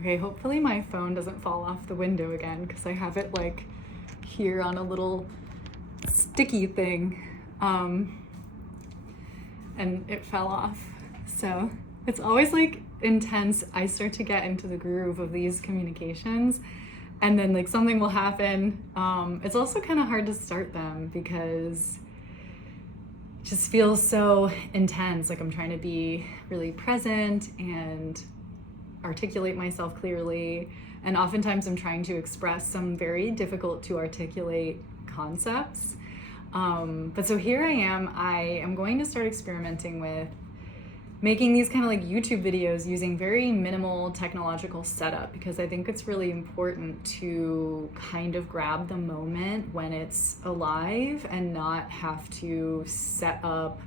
Okay, hopefully my phone doesn't fall off the window again because I have it like here on a little sticky thing, and it fell off. So it's always like intense. I start to get into the groove of these communications, and then like something will happen. It's also kind of hard to start them because it just feels so intense. Like I'm trying to be really present and articulate myself clearly, and oftentimes I'm trying to express some very difficult to articulate concepts. But so here I am going to start experimenting with making these kind of like YouTube videos using very minimal technological setup, because I think it's really important to kind of grab the moment when it's alive and not have to set up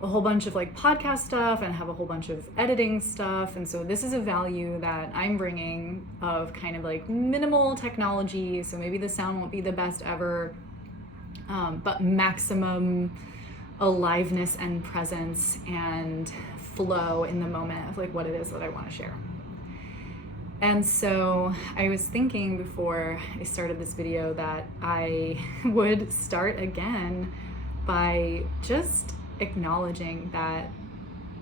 a whole bunch of like podcast stuff and have a whole bunch of editing stuff. And so this is a value that I'm bringing of kind of like minimal technology. So maybe the sound won't be the best ever, but maximum aliveness and presence and flow in the moment of like what it is that I want to share. And so I was thinking before I started this video that I would start again by just acknowledging that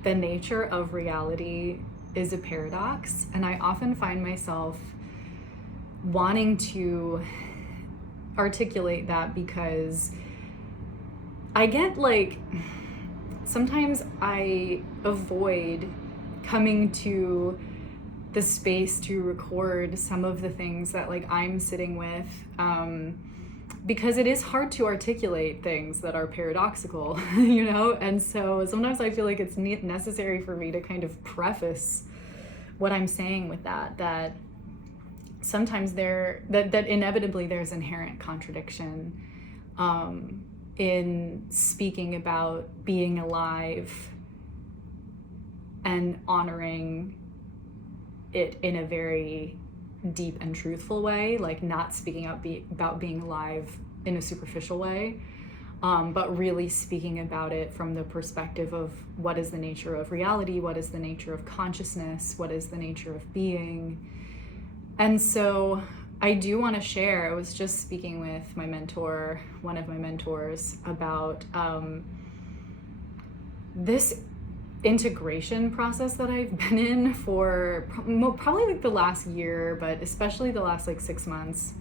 the nature of reality is a paradox. And I often find myself wanting to articulate that because I get like, sometimes I avoid coming to the space to record some of the things that like I'm sitting with, because it is hard to articulate things that are paradoxical, you know? And so sometimes I feel like it's necessary for me to kind of preface what I'm saying with that sometimes that inevitably there's inherent contradiction in speaking about being alive and honoring it in a very deep and truthful way, like not speaking about being alive in a superficial way, but really speaking about it from the perspective of what is the nature of reality, what is the nature of consciousness, what is the nature of being. And so I do want to share, I was just speaking with my mentor, one of my mentors, about this integration process that I've been in for probably like the last year, but especially the last like 6 months,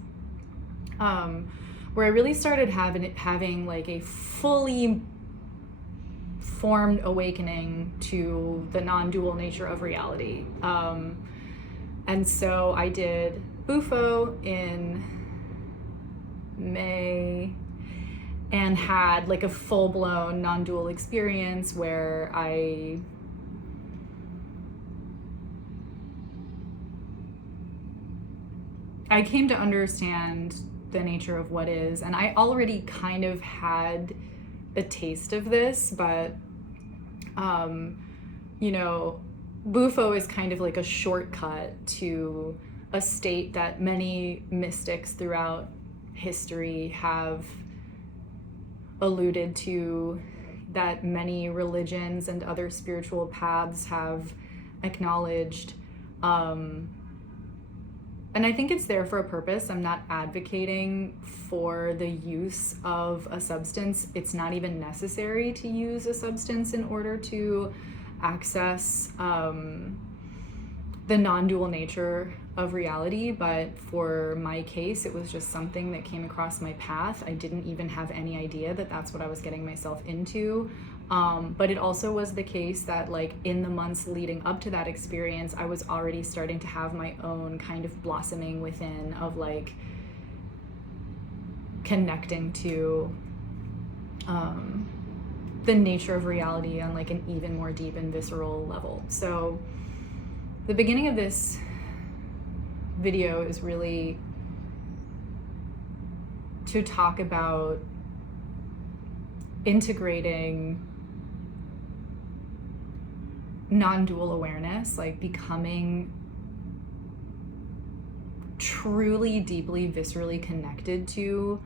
where I really started having like a fully formed awakening to the non-dual nature of reality. And so I did Bufo in May and had like a full-blown non-dual experience where I came to understand the nature of what is. And I already kind of had a taste of this, but you know, Bufo is kind of like a shortcut to a state that many mystics throughout history have alluded to, that many religions and other spiritual paths have acknowledged. And I think it's there for a purpose. I'm not advocating for the use of a substance. It's not even necessary to use a substance in order to access the non-dual nature of reality, but for my case, it was just something that came across my path. I didn't even have any idea that that's what I was getting myself into. But it also was the case that like in the months leading up to that experience, I was already starting to have my own kind of blossoming within of like connecting to the nature of reality on like an even more deep and visceral level. So the beginning of this video is really to talk about integrating non-dual awareness, like becoming truly, deeply, viscerally connected to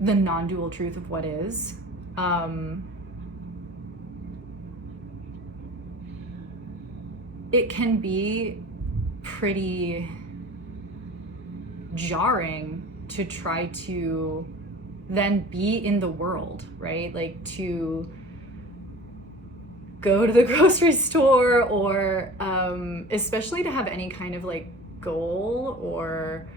the non-dual truth of what is. it can be pretty jarring to try to then be in the world, right? Like to go to the grocery store, or especially to have any kind of like goal, or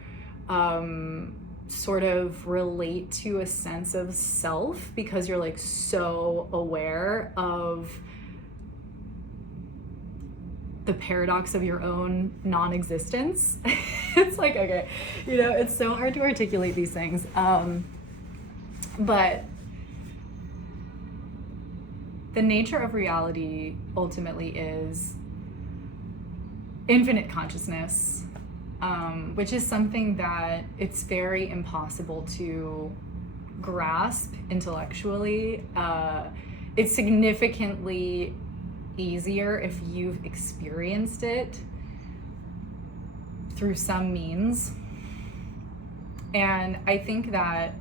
sort of relate to a sense of self, because you're like so aware of the paradox of your own non-existence. It's like, okay, you know, it's so hard to articulate these things. But the nature of reality ultimately is infinite consciousness, which is something that it's very impossible to grasp intellectually. It's significantly easier if you've experienced it through some means. And I think that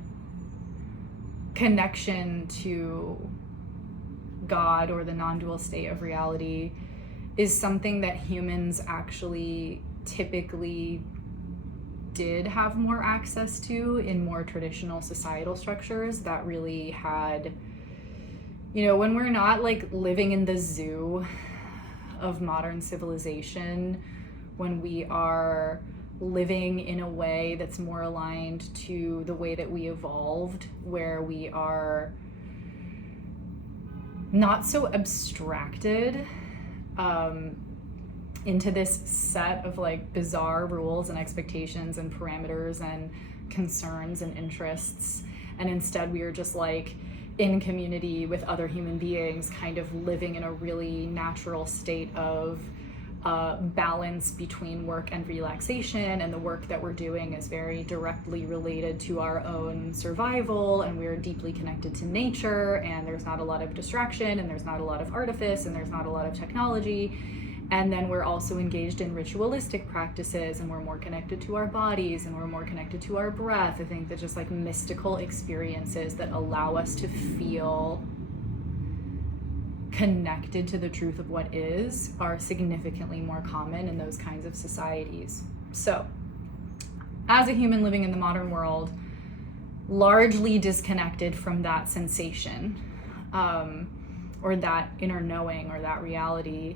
connection to God or the non-dual state of reality is something that humans actually typically did have more access to in more traditional societal structures that really had, you know, when we're not like living in the zoo of modern civilization, when we are living in a way that's more aligned to the way that we evolved, where we are not so abstracted into this set of like bizarre rules and expectations and parameters and concerns and interests, and instead we are just like in community with other human beings, kind of living in a really natural state of balance between work and relaxation, and the work that we're doing is very directly related to our own survival, and we're deeply connected to nature, and there's not a lot of distraction, and there's not a lot of artifice, and there's not a lot of technology. And then we're also engaged in ritualistic practices, and we're more connected to our bodies, and we're more connected to our breath. I think that just like mystical experiences that allow us to feel connected to the truth of what is are significantly more common in those kinds of societies. So, as a human living in the modern world, largely disconnected from that sensation, or that inner knowing, or that reality,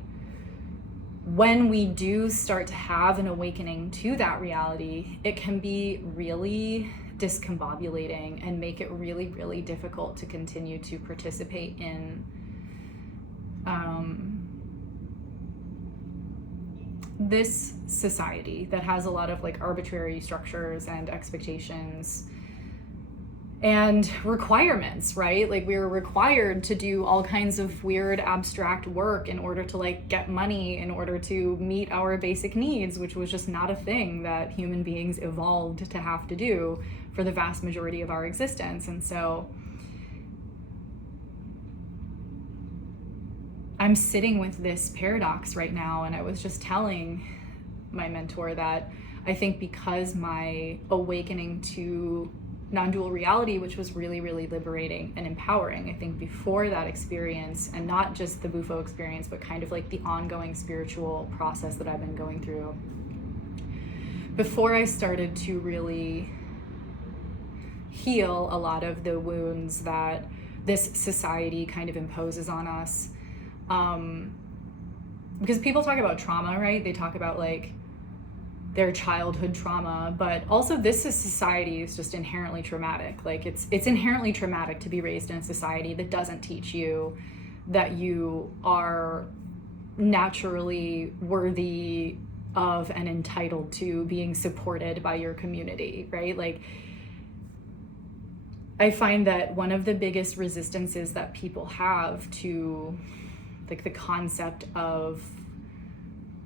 when we do start to have an awakening to that reality, it can be really discombobulating and make it really, really difficult to continue to participate in this society that has a lot of like arbitrary structures and expectations and requirements, right? Like we're required to do all kinds of weird abstract work in order to like get money, in order to meet our basic needs, which was just not a thing that human beings evolved to have to do for the vast majority of our existence. And so I'm sitting with this paradox right now, and I was just telling my mentor that I think because my awakening to non-dual reality, which was really, really liberating and empowering, I think before that experience, and not just the Bufo experience, but kind of like the ongoing spiritual process that I've been going through, before I started to really heal a lot of the wounds that this society kind of imposes on us. Because people talk about trauma, right? They talk about like their childhood trauma, but also this society is just inherently traumatic. Like it's inherently traumatic to be raised in a society that doesn't teach you that you are naturally worthy of and entitled to being supported by your community, right? Like I find that one of the biggest resistances that people have to like the concept of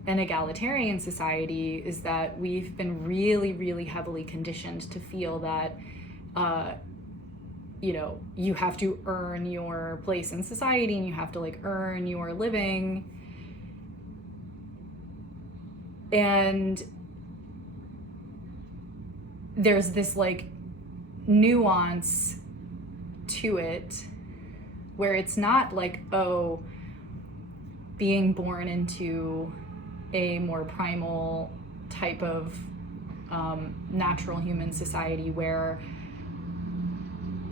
an egalitarian society is that we've been really, really heavily conditioned to feel that, you know, you have to earn your place in society, and you have to like earn your living. And there's this like nuance to it where it's not like, oh, being born into a more primal type of natural human society where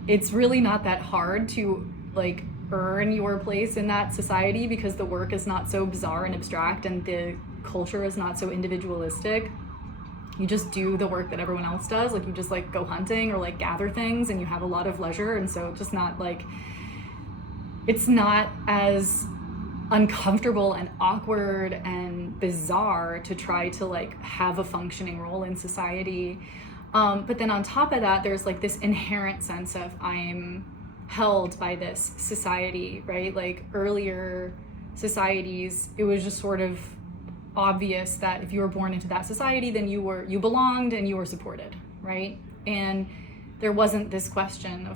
it's really not that hard to like earn your place in that society, because the work is not so bizarre and abstract and the culture is not so individualistic. You just do the work that everyone else does. Like you just like go hunting or like gather things, and you have a lot of leisure. And so it's just not like, it's not as uncomfortable and awkward and bizarre to try to like have a functioning role in society. But then on top of that, there's like this inherent sense of I'm held by this society, right? Like earlier societies, it was just sort of obvious that if you were born into that society, then you belonged and you were supported, right? And there wasn't this question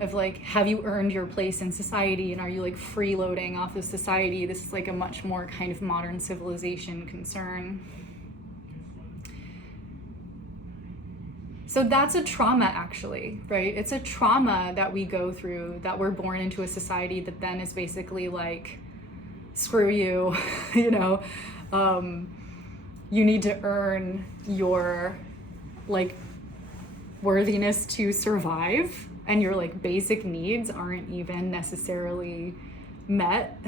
of like, have you earned your place in society, and are you like freeloading off of society? This is like a much more kind of modern civilization concern. So that's a trauma, actually, right? It's a trauma that we go through, that we're born into a society that then is basically like, screw you, you know, you need to earn your like worthiness to survive, and your like basic needs aren't even necessarily met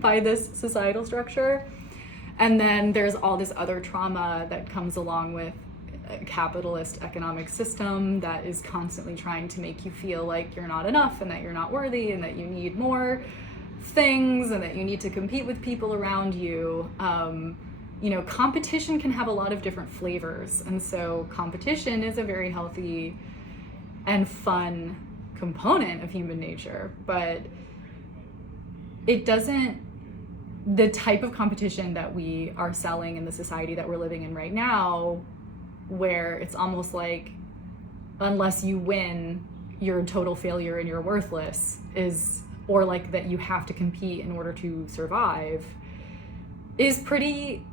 by this societal structure. And then there's all this other trauma that comes along with a capitalist economic system that is constantly trying to make you feel like you're not enough, and that you're not worthy, and that you need more things, and that you need to compete with people around you. You know, competition can have a lot of different flavors, and so competition is a very healthy and fun component of human nature, but it doesn't, the type of competition that we are selling in the society that we're living in right now, where it's almost like unless you win, you're a total failure and you're worthless, is, or like that you have to compete in order to survive, is pretty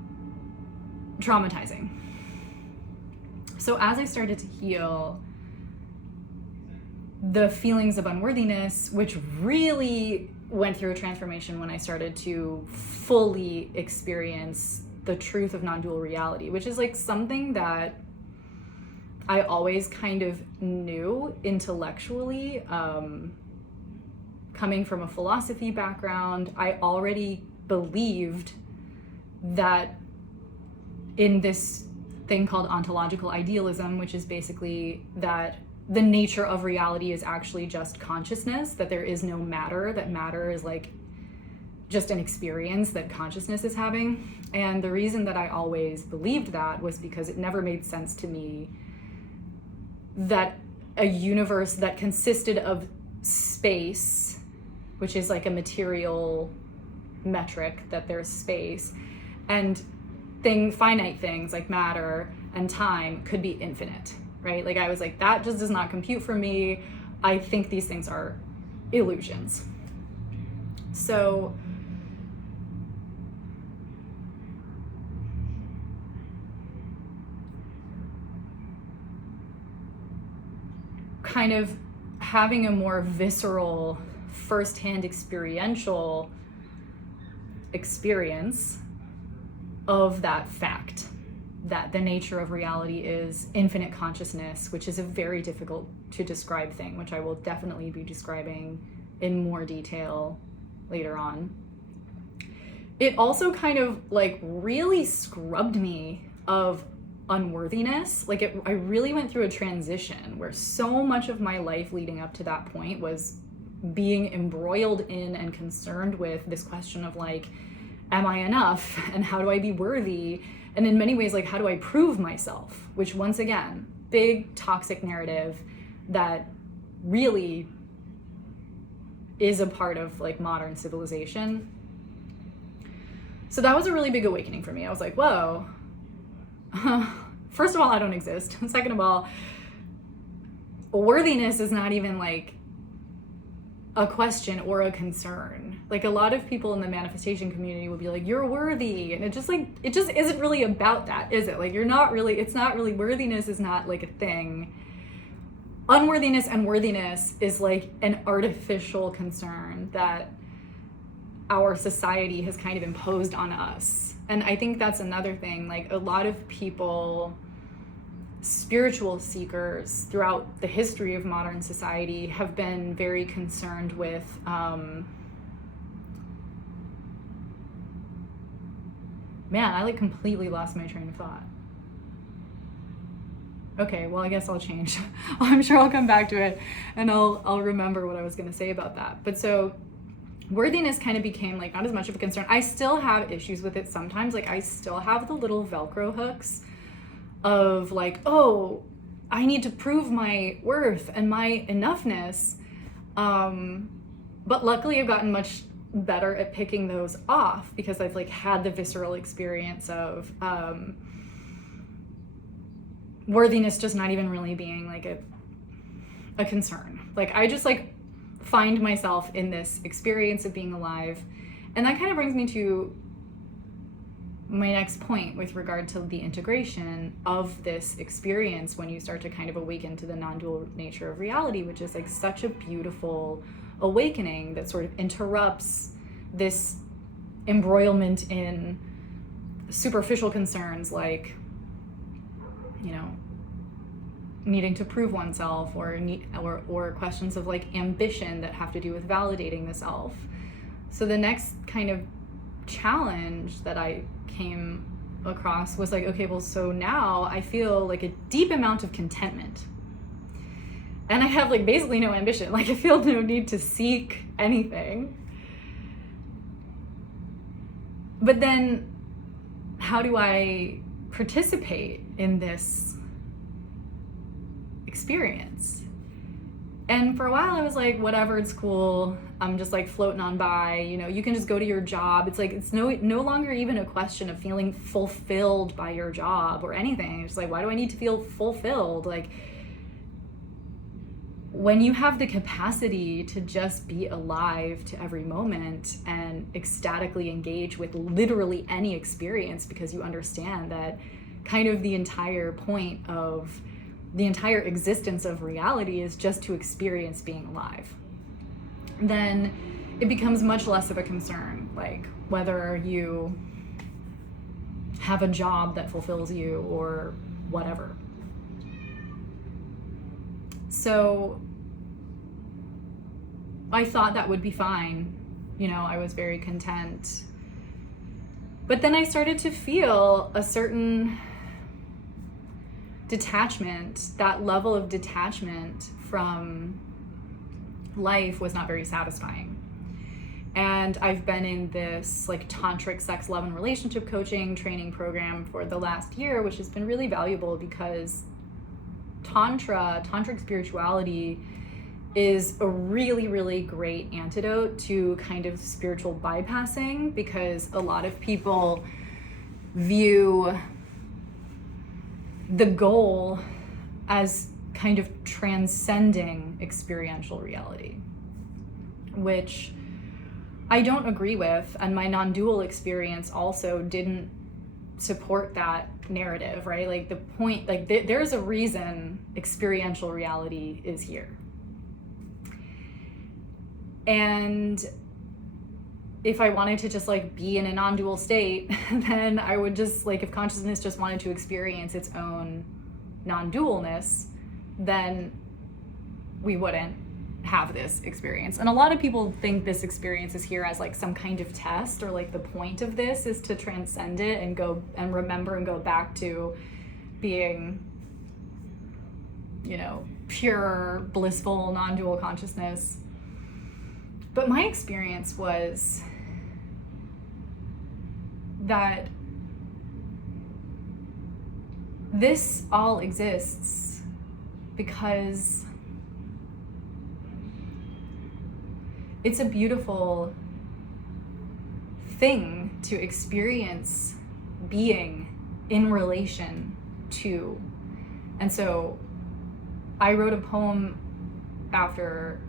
traumatizing. So as I started to heal, the feelings of unworthiness, which really went through a transformation when I started to fully experience the truth of non-dual reality, which is like something that I always kind of knew intellectually. Coming from a philosophy background, I already believed that in this thing called ontological idealism, which is basically that the nature of reality is actually just consciousness, that there is no matter, that matter is like just an experience that consciousness is having. And the reason that I always believed that was because it never made sense to me that a universe that consisted of space, which is like a material metric, that there's space, and finite things like matter and time could be infinite, right? Like I was like, that just does not compute for me. I think these things are illusions. So kind of having a more visceral, firsthand experiential experience of that fact, that the nature of reality is infinite consciousness, which is a very difficult to describe thing, which I will definitely be describing in more detail later on. It also kind of like really scrubbed me of unworthiness. Like I really went through a transition where so much of my life leading up to that point was being embroiled in and concerned with this question of like, am I enough? And how do I be worthy? And in many ways, like, how do I prove myself? Which, once again, big toxic narrative that really is a part of like modern civilization. So that was a really big awakening for me. I was like, whoa, first of all, I don't exist. Second of all, worthiness is not even like a question or a concern. Like a lot of people in the manifestation community will be like, you're worthy. And it just isn't really about that, is it? Like it's not really, worthiness is not like a thing. Unworthiness and worthiness is like an artificial concern that our society has kind of imposed on us. And I think that's another thing. Like, a lot of people, spiritual seekers throughout the history of modern society, have been very concerned with man, I like completely lost my train of thought. Okay, well, I guess I'll change. I'm sure I'll come back to it and I'll remember what I was going to say about that. But so worthiness kind of became like not as much of a concern. I still have issues with it sometimes. Like, I still have the little Velcro hooks of like, oh, I need to prove my worth and my enoughness. But luckily I've gotten much better at picking those off because I've like had the visceral experience of worthiness just not even really being like a concern. Like, I just like find myself in this experience of being alive. And that kind of brings me to my next point with regard to the integration of this experience when you start to kind of awaken to the non-dual nature of reality, which is like such a beautiful awakening that sort of interrupts this embroilment in superficial concerns like, you know, needing to prove oneself or questions of like ambition that have to do with validating the self. So the next kind of challenge that I came across was like, okay, well, so now I feel like a deep amount of contentment. And I have like basically no ambition. Like, I feel no need to seek anything. But then how do I participate in this experience? And for a while I was like, whatever, it's cool. I'm just like floating on by, you know, you can just go to your job. It's like, it's no longer even a question of feeling fulfilled by your job or anything. It's like, why do I need to feel fulfilled? Like, when you have the capacity to just be alive to every moment and ecstatically engage with literally any experience, because you understand that kind of the entire point of the entire existence of reality is just to experience being alive, then it becomes much less of a concern, like whether you have a job that fulfills you or whatever. So I thought that would be fine. You know, I was very content. But then I started to feel a certain detachment. That level of detachment from life was not very satisfying. And I've been in this like tantric sex, love, and relationship coaching training program for the last year, which has been really valuable because tantric spirituality is a really, really great antidote to kind of spiritual bypassing, because a lot of people view the goal as kind of transcending experiential reality, which I don't agree with. And my non-dual experience also didn't support that narrative, right? Like, the point, like there's a reason experiential reality is here. And if I wanted to just like be in a non-dual state, then I would just like, if consciousness just wanted to experience its own non-dualness, then we wouldn't have this experience. And a lot of people think this experience is here as like some kind of test, or like the point of this is to transcend it and go and remember and go back to being, you know, pure, blissful, non-dual consciousness. But my experience was that this all exists because it's a beautiful thing to experience being in relation to. And so I wrote a poem after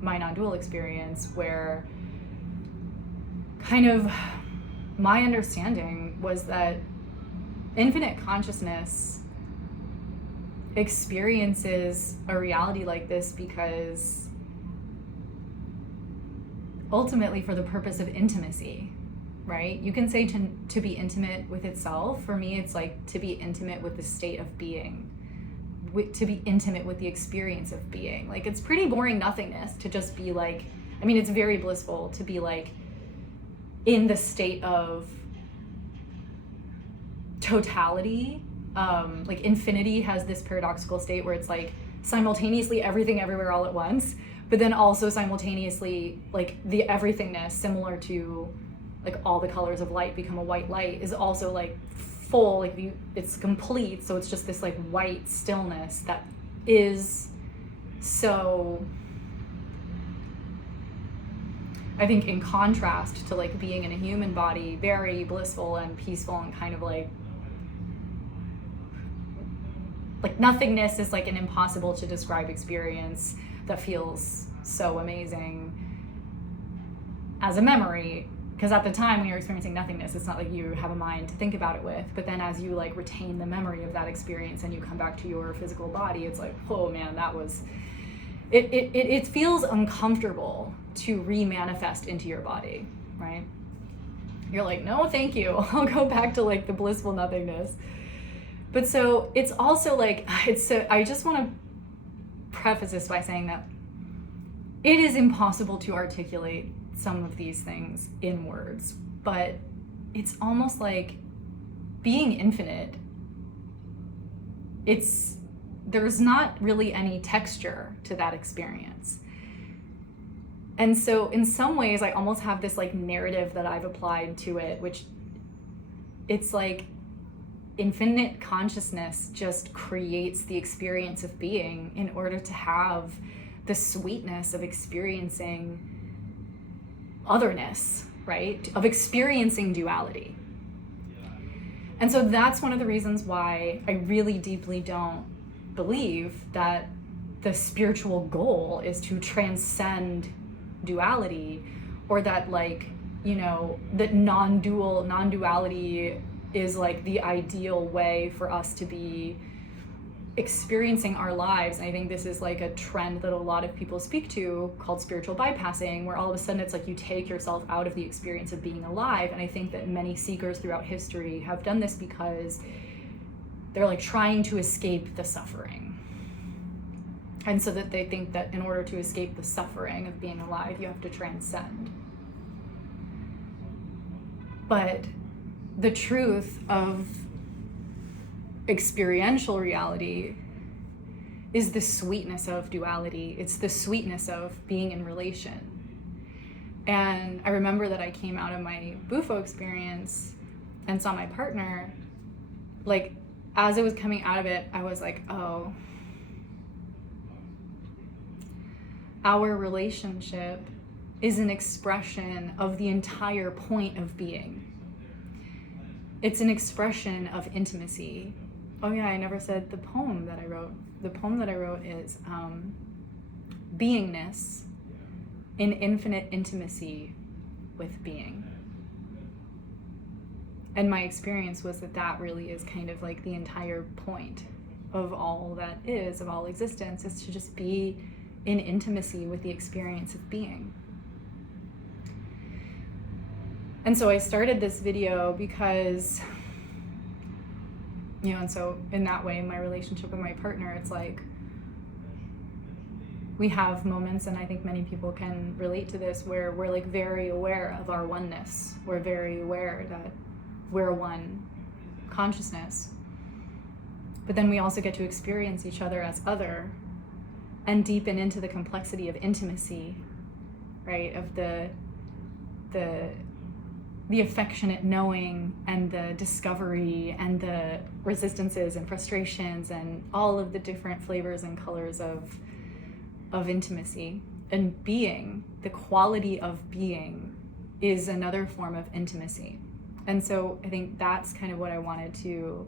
my non-dual experience where kind of my understanding was that infinite consciousness experiences a reality like this because ultimately for the purpose of intimacy, right? You can say to be intimate with itself. For me, it's like to be intimate with the state of being, to be intimate with the experience of being. Like, it's pretty boring nothingness to just be like, I mean, it's very blissful to be like in the state of totality. Like infinity has this paradoxical state where it's like simultaneously everything everywhere all at once, but then also simultaneously like the everythingness, similar to like all the colors of light become a white light, is also like full, like it's complete. So it's just this like white stillness that is so, I think, in contrast to like being in a human body, very blissful and peaceful and kind of like nothingness is like an impossible to describe experience that feels so amazing as a memory. Because at the time when you're experiencing nothingness, it's not like you have a mind to think about it with. But then as you like retain the memory of that experience and you come back to your physical body, it's like, oh man, that was, it feels uncomfortable to re-manifest into your body, right? You're like, no, thank you. I'll go back to like the blissful nothingness. But so it's also like, I just want to preface this by saying that it is impossible to articulate some of these things in words, but it's almost like being infinite. There's not really any texture to that experience. And so in some ways, I almost have this like narrative that I've applied to it, which it's like infinite consciousness just creates the experience of being in order to have the sweetness of experiencing otherness, right? Of experiencing duality. And so that's one of the reasons why I really deeply don't believe that the spiritual goal is to transcend duality, or that like, you know, that non-duality is like the ideal way for us to be experiencing our lives. And I think this is like a trend that a lot of people speak to called spiritual bypassing, where all of a sudden it's like you take yourself out of the experience of being alive. And I think that many seekers throughout history have done this because they're like trying to escape the suffering. And so that they think that in order to escape the suffering of being alive, you have to transcend. But the truth of experiential reality is the sweetness of duality. It's the sweetness of being in relation. And I remember that I came out of my Bufo experience and saw my partner, like as it was coming out of it, I was like, oh, our relationship is an expression of the entire point of being. It's an expression of intimacy. Oh yeah, I never said the poem that I wrote. The poem that I wrote is beingness in infinite intimacy with being. And my experience was that that really is kind of like the entire point of all that is, of all existence, is to just be in intimacy with the experience of being. And so I started this video because, you know, and so in that way, my relationship with my partner, it's like we have moments, and I think many people can relate to this, where we're like very aware of our oneness. We're very aware that we're one consciousness. But then we also get to experience each other as other and deepen into the complexity of intimacy, right? Of the affectionate knowing and the discovery and the resistances and frustrations and all of the different flavors and colors of intimacy. And being, the quality of being, is another form of intimacy. And so I think that's kind of what I wanted to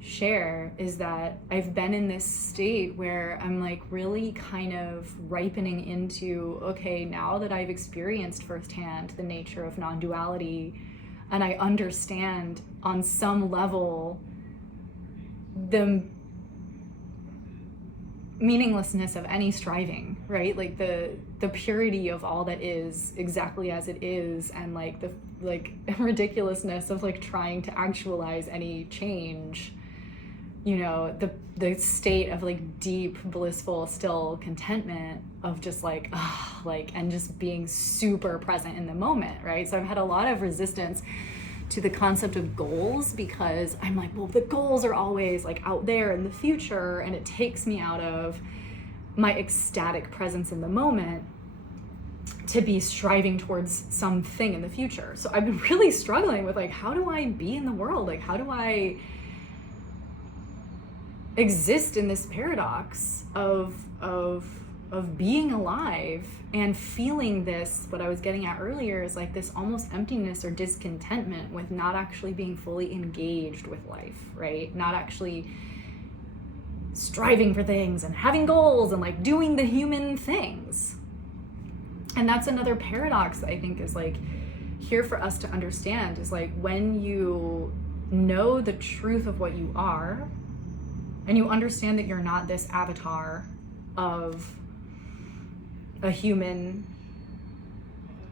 share, is that I've been in this state where I'm like really kind of ripening into, okay, now that I've experienced firsthand the nature of non-duality, and I understand on some level the meaninglessness of any striving, right? Like the purity of all that is exactly as it is, and like the like ridiculousness of like trying to actualize any change, you know, the state of like deep blissful still contentment of just like and just being super present in the moment, right? So I've had a lot of resistance to the concept of goals, because I'm like, well, the goals are always like out there in the future, and it takes me out of my ecstatic presence in the moment to be striving towards something in the future. So I've been really struggling with like, how do I be in the world? Like, how do I exist in this paradox of being alive and feeling this, what I was getting at earlier, is like this almost emptiness or discontentment with not actually being fully engaged with life, right? Not actually striving for things and having goals and like doing the human things. And that's another paradox that I think is like here for us to understand, is like when you know the truth of what you are, and you understand that you're not this avatar of a human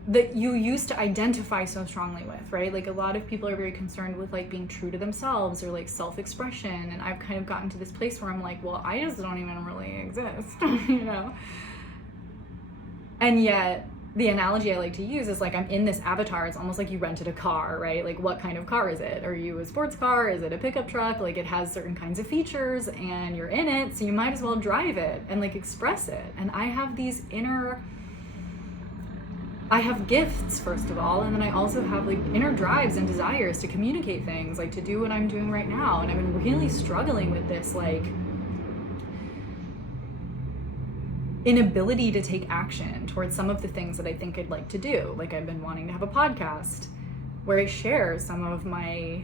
that you used to identify so strongly with, right? Like a lot of people are very concerned with like being true to themselves or like self-expression. And I've kind of gotten to this place where I'm like, well, I just don't even really exist, you know? And yet the analogy I like to use is like, I'm in this avatar. It's almost like you rented a car, right? Like what kind of car is it? Are you a sports car? Is it a pickup truck? Like it has certain kinds of features and you're in it, so you might as well drive it and like express it. And I have these I have gifts, first of all, and then I also have like inner drives and desires to communicate things, like to do what I'm doing right now. And I've been really struggling with this like inability to take action towards some of the things that I think I'd like to do. Like I've been wanting to have a podcast where I share some of my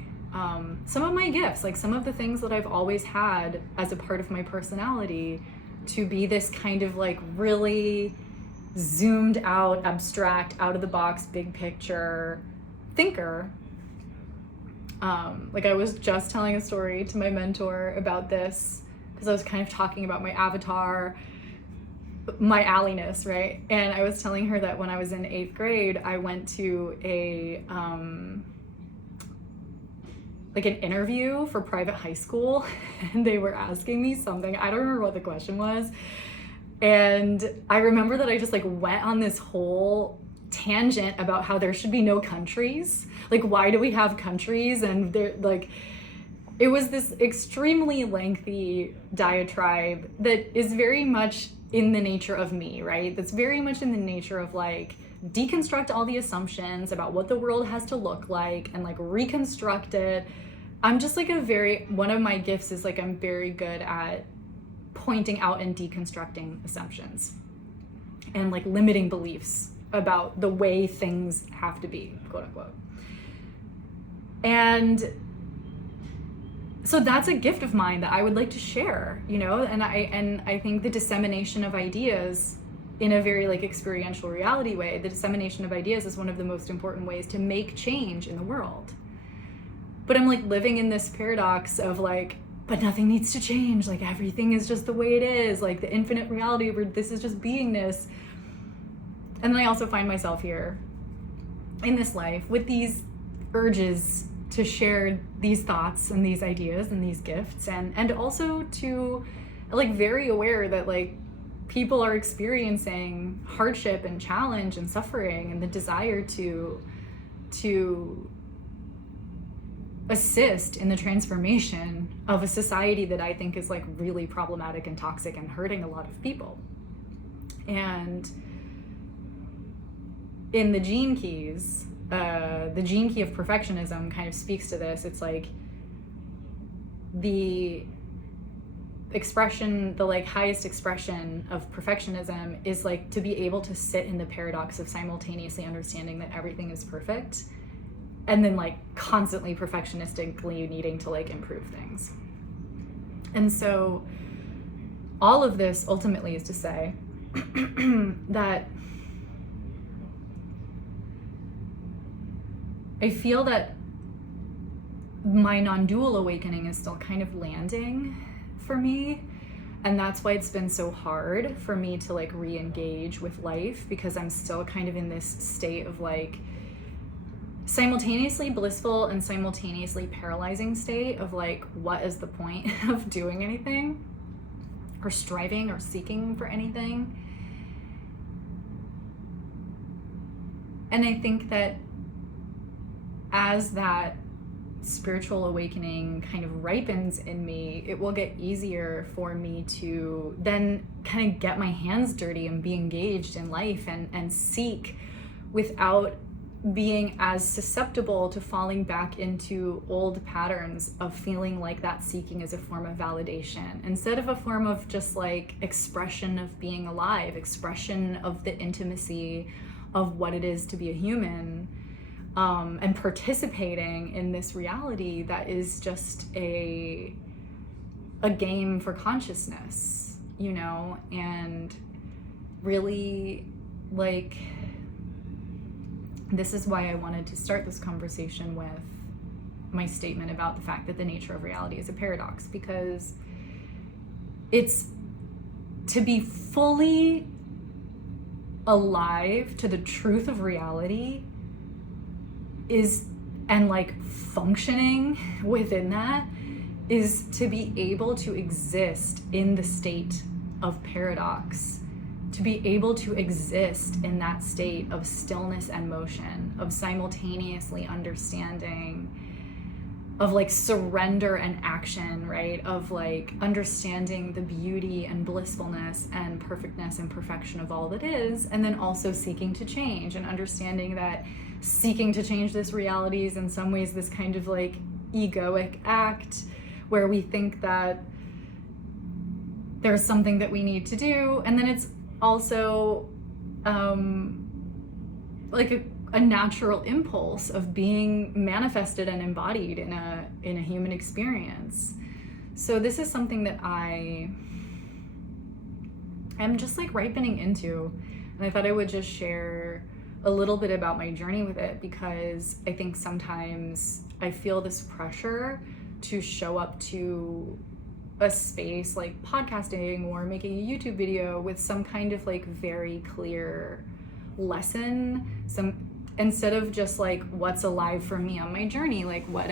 gifts, like some of the things that I've always had as a part of my personality, to be this kind of like really zoomed out, abstract, out of the box, big picture thinker. Like I was just telling a story to my mentor about this, because I was kind of talking about my avatar, my alliness, right? And I was telling her that when I was in 8th grade, I went to like an interview for private high school, and they were asking me something. I don't remember what the question was. And I remember that I just like went on this whole tangent about how there should be no countries. Like, why do we have countries? And they're like, it was this extremely lengthy diatribe that is very much in the nature of me, right? That's very much in the nature of like, deconstruct all the assumptions about what the world has to look like and like reconstruct it. I'm just like one of my gifts is like, I'm very good at pointing out and deconstructing assumptions and like limiting beliefs about the way things have to be, quote unquote. And so that's a gift of mine that I would like to share, you know, and I think the dissemination of ideas in a very like experiential reality way, the dissemination of ideas is one of the most important ways to make change in the world. But I'm like living in this paradox of like, but nothing needs to change. Like everything is just the way it is, like the infinite reality where this is just beingness. And then I also find myself here in this life with these urges to share these thoughts and these ideas and these gifts, and also to like very aware that like people are experiencing hardship and challenge and suffering, and the desire to assist in the transformation of a society that I think is like really problematic and toxic and hurting a lot of people. And in the Gene Keys, the Gene Key of perfectionism kind of speaks to this. It's like the expression, the like highest expression of perfectionism is like to be able to sit in the paradox of simultaneously understanding that everything is perfect and then like constantly perfectionistically needing to like improve things. And so all of this ultimately is to say that I feel that my non-dual awakening is still kind of landing for me. And that's why it's been so hard for me to like re-engage with life, because I'm still kind of in this state of like simultaneously blissful and simultaneously paralyzing state of like, what is the point of doing anything or striving or seeking for anything? And I think that as that spiritual awakening kind of ripens in me, it will get easier for me to then kind of get my hands dirty and be engaged in life and seek without being as susceptible to falling back into old patterns of feeling like that seeking is a form of validation instead of a form of just like expression of being alive, expression of the intimacy of what it is to be a human. And participating in this reality that is just a game for consciousness, you know, and really like, this is why I wanted to start this conversation with my statement about the fact that the nature of reality is a paradox, because it's to be fully alive to the truth of reality is, and like functioning within that, is to be able to exist in the state of paradox, to be able to exist in that state of stillness and motion, of simultaneously understanding, of like surrender and action, right? Of like understanding the beauty and blissfulness and perfectness and perfection of all that is, and then also seeking to change and understanding that seeking to change this reality is in some ways this kind of like egoic act where we think that there's something that we need to do, and then it's also like a natural impulse of being manifested and embodied in a human experience. So this is something that I am just like ripening into, and I thought I would just share a little bit about my journey with it, because I think sometimes I feel this pressure to show up to a space like podcasting or making a YouTube video with some kind of like very clear lesson, instead of just like what's alive for me on my journey, like what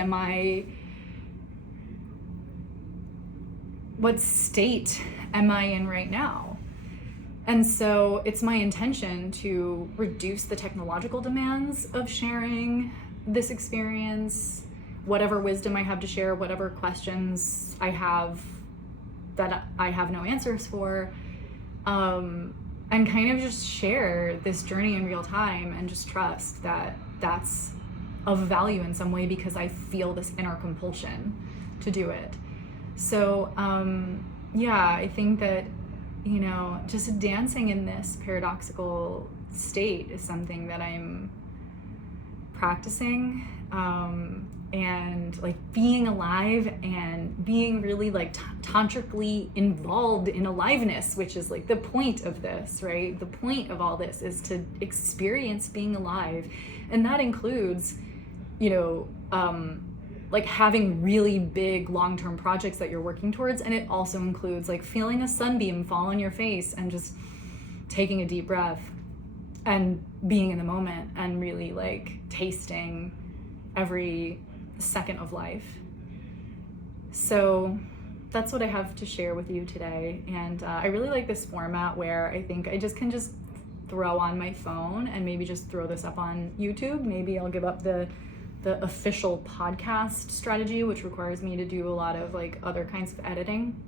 state am I in right now? And so it's my intention to reduce the technological demands of sharing this experience, whatever wisdom I have to share, whatever questions I have that I have no answers for, and kind of just share this journey in real time and just trust that that's of value in some way, because I feel this inner compulsion to do it. So yeah, I think that, you know, just dancing in this paradoxical state is something that I'm practicing, and like being alive and being really like tantrically involved in aliveness, which is like the point of this, right? The point of all this is to experience being alive, and that includes, you know, like having really big long-term projects that you're working towards, and it also includes like feeling a sunbeam fall on your face and just taking a deep breath and being in the moment and really like tasting every second of life. So that's what I have to share with you today, and I really like this format where I think I just can just throw on my phone and maybe just throw this up on YouTube. Maybe I'll give up the official podcast strategy, which requires me to do a lot of like other kinds of editing,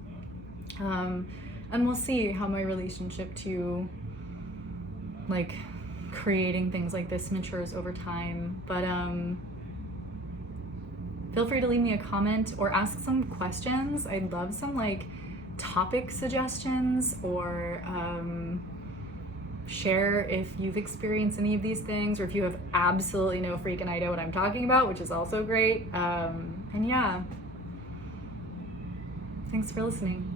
and we'll see how my relationship to like creating things like this matures over time. But feel free to leave me a comment or ask some questions. I'd love some like topic suggestions, or share if you've experienced any of these things, or if you have absolutely no freaking idea what I'm talking about, which is also great. And yeah, thanks for listening.